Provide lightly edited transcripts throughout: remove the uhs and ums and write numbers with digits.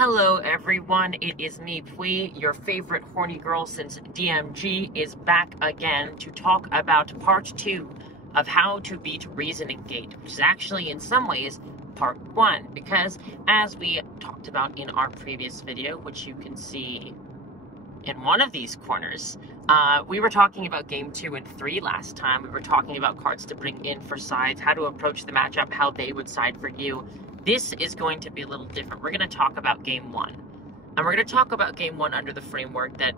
Hello everyone, it is me, Pui, your favorite horny girl since DMG, is back again to talk about part 2 of how to beat Reasoning Gate, which is actually in some ways part 1, because as we talked about in our previous video, which you can see in one of these corners, we were talking about game 2 and 3 last time. We were talking about cards to bring in for sides, how to approach the matchup, how they would side for you. This is going to be a little different. We're going to talk about game 1. And we're going to talk about game 1 under the framework that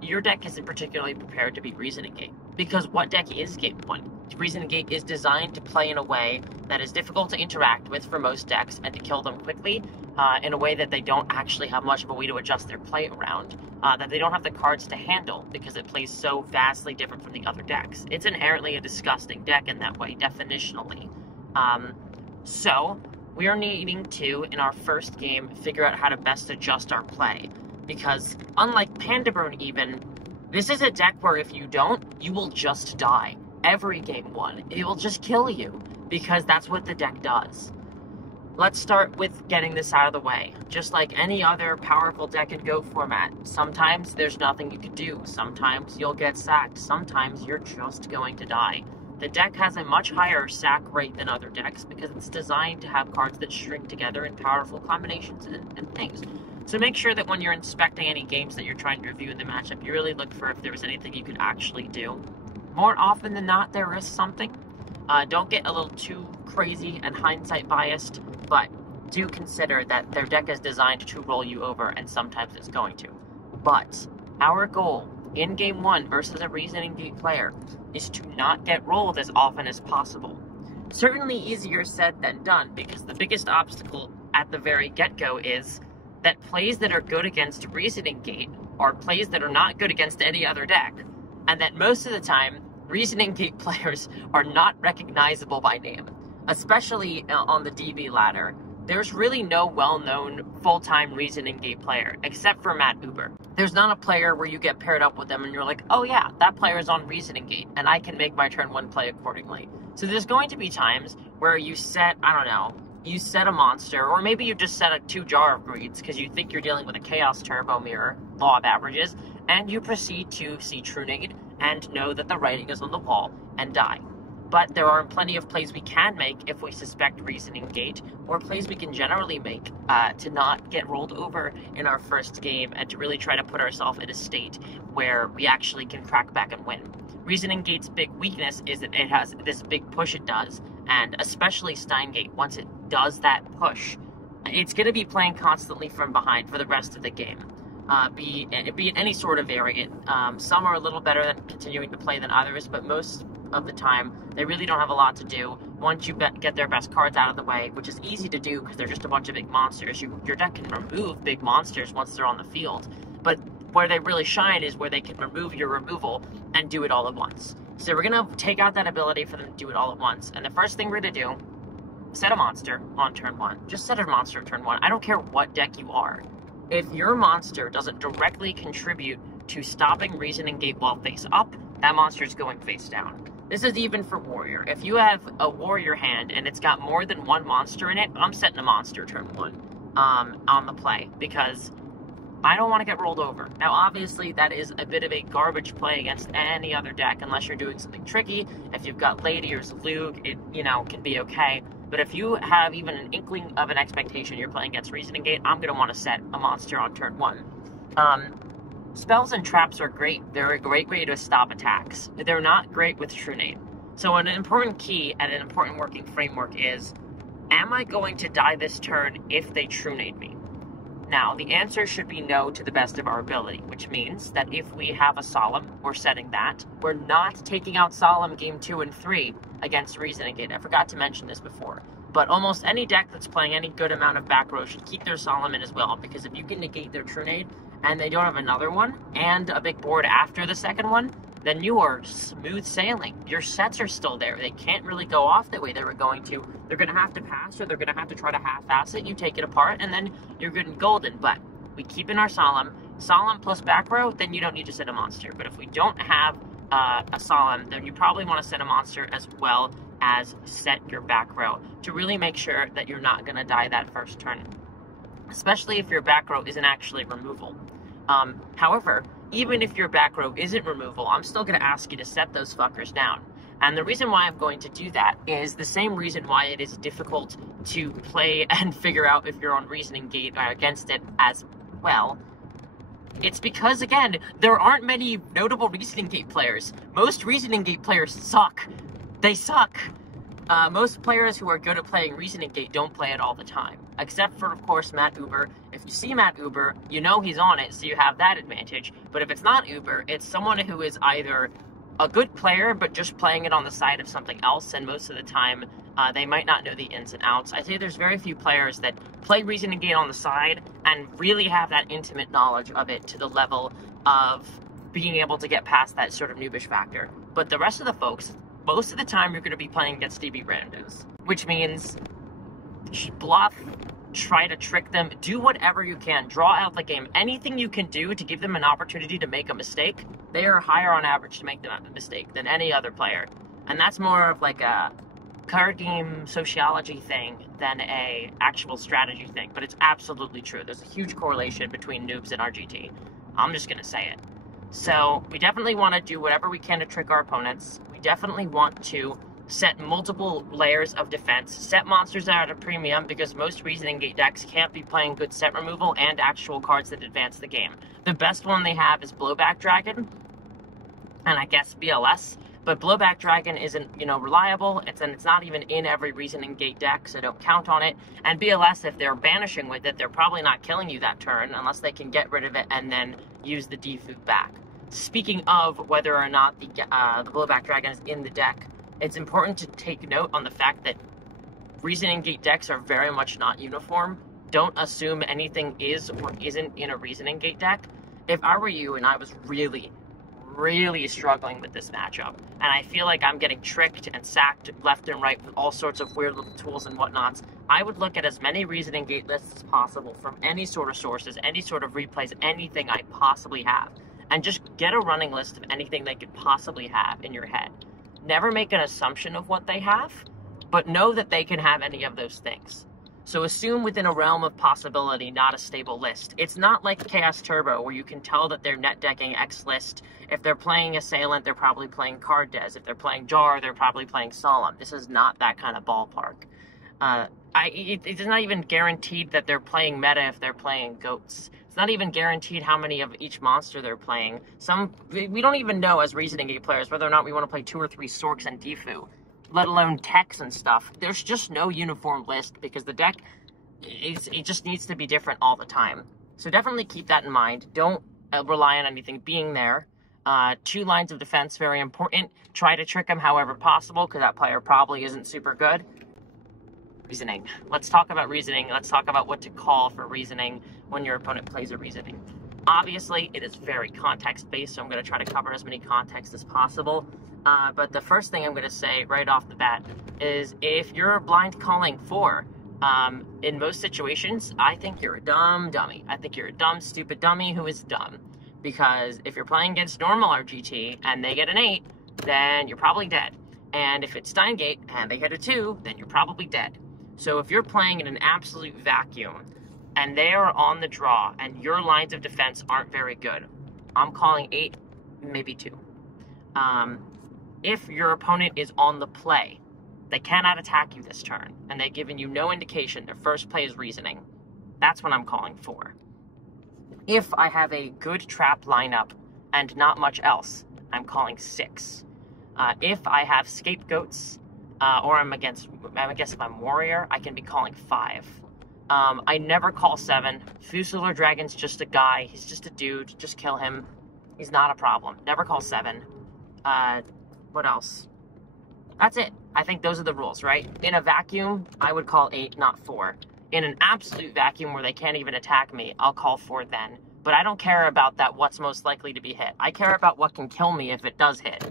your deck isn't particularly prepared to beat Reasoning Gate. Because what deck is game 1? Reasoning Gate is designed to play in a way that is difficult to interact with for most decks and to kill them quickly in a way that they don't actually have much of a way to adjust their play around, that they don't have the cards to handle because it plays so vastly different from the other decks. It's inherently a disgusting deck in that way, definitionally. So we are needing to, in our first game, figure out how to best adjust our play. Because, unlike Pandaburn even, this is a deck where if you don't, you will just die. Every game 1. It will just kill you. Because that's what the deck does. Let's start with getting this out of the way. Just like any other powerful deck in Go format, sometimes there's nothing you can do. Sometimes you'll get sacked. Sometimes you're just going to die. The deck has a much higher sack rate than other decks because it's designed to have cards that shrink together in powerful combinations and things. So make sure that when you're inspecting any games that you're trying to review in the matchup, you really look for if there was anything you could actually do. More often than not, there is something. Don't get a little too crazy and hindsight biased, but do consider that their deck is designed to roll you over, and sometimes it's going to. But our goal in game 1 versus a Reasoning Gate player is to not get rolled as often as possible. Certainly easier said than done, because the biggest obstacle at the very get-go is that plays that are good against Reasoning Gate are plays that are not good against any other deck, and that most of the time, Reasoning Gate players are not recognizable by name. Especially on the DB ladder, there's really no well-known full-time Reasoning Gate player, except for Matt Uber. There's not a player where you get paired up with them and you're like, oh yeah, that player is on Reasoning Gate, and I can make my turn 1 play accordingly. So there's going to be times where you set, I don't know, you set a monster, or maybe you just set a 2 Jar of Greeds because you think you're dealing with a Chaos Turbo Mirror, Law of Averages, and you proceed to see Trunade and know that the writing is on the wall and die. But there are plenty of plays we can make if we suspect Reasoning Gate, or plays we can generally make to not get rolled over in our first game and to really try to put ourselves in a state where we actually can crack back and win. Reasoning Gate's big weakness is that it has this big push it does, and especially Steingate, once it does that push, it's going to be playing constantly from behind for the rest of the game. Be it any sort of variant. Some are a little better at continuing to play than others, but most of the time, they really don't have a lot to do once you get their best cards out of the way, which is easy to do because they're just a bunch of big monsters. Your deck can remove big monsters once they're on the field, but where they really shine is where they can remove your removal and do it all at once. So we're going to take out that ability for them to do it all at once, and the first thing we're going to do, set a monster on turn 1. Just set a monster on turn 1. I don't care what deck you are. If your monster doesn't directly contribute to stopping Reasoning Gate while face up, that monster is going face down. This is even for Warrior. If you have a Warrior hand and it's got more than 1 monster in it, I'm setting a monster turn 1 on the play, because I don't want to get rolled over. Now, obviously, that is a bit of a garbage play against any other deck, unless you're doing something tricky. If you've got Lady or Zalug, it, can be okay. But if you have even an inkling of an expectation you're playing against Reasoning Gate, I'm going to want to set a monster on turn 1. Spells and traps are great. They're a great way to stop attacks. They're not great with Trunade. So an important key and an important working framework is, am I going to die this turn if they Trunade me? Now, the answer should be no to the best of our ability, which means that if we have a Solemn, we're setting that. We're not taking out Solemn game 2 and 3 against Reasoning Gate. I forgot to mention this before. But almost any deck that's playing any good amount of back row should keep their Solemn in as well, because if you can negate their Trunade and they don't have another one and a big board after the second one, then you are smooth sailing. Your sets are still there. They can't really go off the way they were going to. They're going to have to pass, or they're going to have to try to half-ass it. You take it apart, and then you're good and golden. But we keep in our Solemn plus back row, then you don't need to set a monster. But if we don't have a Solemn, then you probably want to set a monster as well as set your back row to really make sure that you're not going to die that first turn. especially if your back row isn't actually removal. However, even if your back row isn't removal, I'm still going to ask you to set those fuckers down. And the reason why I'm going to do that is the same reason why it is difficult to play and figure out if you're on Reasoning Gate or against it as well. It's because, again, there aren't many notable Reasoning Gate players. Most Reasoning Gate players suck. They suck. Most players who are good at playing Reasoning Gate don't play it all the time. Except for, of course, Matt Uber. If you see Matt Uber, you know he's on it, so you have that advantage. But if it's not Uber, it's someone who is either a good player, but just playing it on the side of something else, and most of the time, they might not know the ins and outs. I'd say there's very few players that play Reasoning Gate on the side and really have that intimate knowledge of it to the level of being able to get past that sort of noobish factor. But the rest of the folks, most of the time you're going to be playing against DB randos, which means bluff, try to trick them, do whatever you can, draw out the game, anything you can do to give them an opportunity to make a mistake. They are higher on average to make the mistake than any other player. And that's more of like a card game sociology thing than a actual strategy thing, but it's absolutely true. There's a huge correlation between noobs and RGT. I'm just going to say it. So we definitely want to do whatever we can to trick our opponents. We definitely want to set multiple layers of defense, set monsters that are at a premium, because most Reasoning Gate decks can't be playing good set removal and actual cards that advance the game. The best one they have is Blowback Dragon, and I guess BLS, but Blowback Dragon isn't, reliable. It's not even in every Reasoning Gate deck, so don't count on it. And BLS, if they're banishing with it, they're probably not killing you that turn, unless they can get rid of it and then use the defood back. Speaking of whether or not the Blowback Dragon is in the deck, it's important to take note on the fact that Reasoning Gate decks are very much not uniform. Don't assume anything is or isn't in a Reasoning Gate deck. If I were you and I was really struggling with this matchup, and I feel like I'm getting tricked and sacked left and right with all sorts of weird little tools and whatnots, I would look at as many Reasoning Gate lists as possible from any sort of sources, any sort of replays, anything I possibly have, and just get a running list of anything they could possibly have in your head. Never make an assumption of what they have, but know that they can have any of those things. So assume within a realm of possibility, not a stable list. It's not like Chaos Turbo, where you can tell that they're net decking X list. If they're playing Assailant, they're probably playing Card Des. If they're playing Jar, they're probably playing Solemn. This is not that kind of ballpark. It's not even guaranteed that they're playing meta if they're playing Goats. It's not even guaranteed how many of each monster they're playing. We don't even know as Reasoning Gate players whether or not we want to play 2 or 3 Sorks and Defu, let alone techs and stuff. There's just no uniform list because the deck, it just needs to be different all the time. So definitely keep that in mind. Don't rely on anything being there. 2 lines of defense, very important. Try to trick them however possible because that player probably isn't super good. Reasoning. Let's talk about reasoning. Let's talk about what to call for reasoning when your opponent plays a reasoning. Obviously, it is very context-based, so I'm going to try to cover as many contexts as possible. But the first thing I'm going to say right off the bat is if you're blind calling 4, in most situations, I think you're a dumb dummy. I think you're a dumb, stupid dummy who is dumb. Because if you're playing against normal RGT and they get an 8, then you're probably dead. And if it's Steingate and they hit a 2, then you're probably dead. So if you're playing in an absolute vacuum and they are on the draw and your lines of defense aren't very good, I'm calling 8, maybe 2. If your opponent is on the play, they cannot attack you this turn, and they've given you no indication their first play is reasoning, that's when I'm calling 4. If I have a good trap lineup and not much else, I'm calling 6. If I have scapegoats, or I'm against my warrior, I can be calling 5. I never call 7. Fusilier Dragon's just a guy. He's just a dude. Just kill him. He's not a problem. Never call 7. What else? That's it. I think those are the rules, right? In a vacuum, I would call 8, not 4. In an absolute vacuum where they can't even attack me, I'll call 4 then. But I don't care about that what's most likely to be hit. I care about what can kill me if it does hit.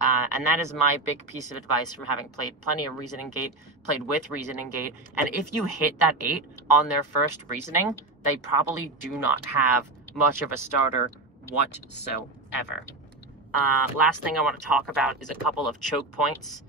And that is my big piece of advice from having played plenty of Reasoning Gate, played with Reasoning Gate. And if you hit that 8 on their first Reasoning, they probably do not have much of a starter whatsoever. Last thing I want to talk about is a couple of choke points.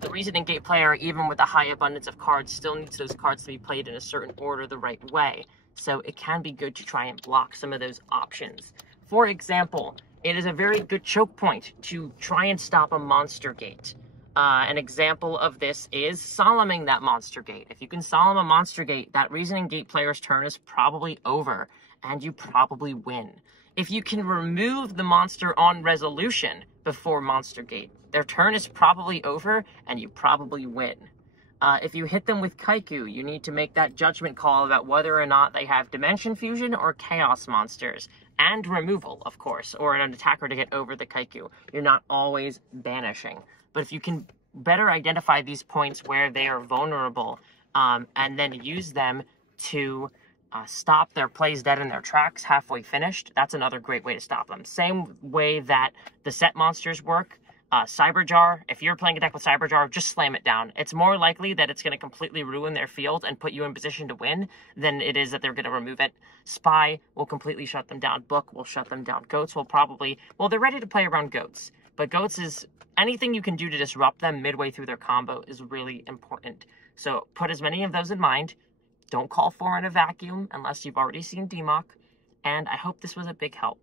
The Reasoning Gate player, even with a high abundance of cards, still needs those cards to be played in a certain order the right way. So it can be good to try and block some of those options. For example, it is a very good choke point to try and stop a monster gate. An example of this is solemning that monster gate. If you can solemn a monster gate, that reasoning gate player's turn is probably over, and you probably win. If you can remove the monster on resolution before monster gate, their turn is probably over, and you probably win. If you hit them with Kaiku, you need to make that judgment call about whether or not they have Dimension Fusion or Chaos monsters. And removal, of course, or an attacker to get over the Kaiku. You're not always banishing. But if you can better identify these points where they are vulnerable, and then use them to stop their plays dead in their tracks halfway finished, that's another great way to stop them. Same way that the set monsters work. Cyberjar, if you're playing a deck with Cyberjar, just slam it down. It's more likely that it's going to completely ruin their field and put you in position to win than it is that they're going to remove it. Spy will completely shut them down. Book will shut them down. Goats will probably... Well, they're ready to play around Goats. But Goats is... Anything you can do to disrupt them midway through their combo is really important. So put as many of those in mind. Don't call 4 in a vacuum unless you've already seen DMOC. And I hope this was a big help.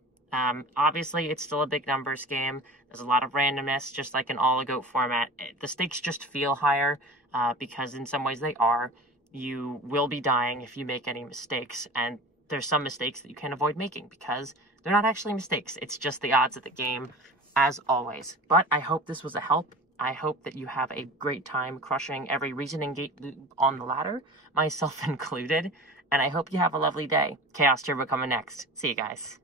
Obviously, it's still a big numbers game. There's a lot of randomness, just like in all a GOAT format. The stakes just feel higher because in some ways they are. You will be dying if you make any mistakes, and there's some mistakes that you can't avoid making because they're not actually mistakes. It's just the odds of the game, as always. But I hope this was a help. I hope that you have a great time crushing every reasoning gate on the ladder, myself included. And I hope you have a lovely day. Chaos Turbo coming next. See you guys.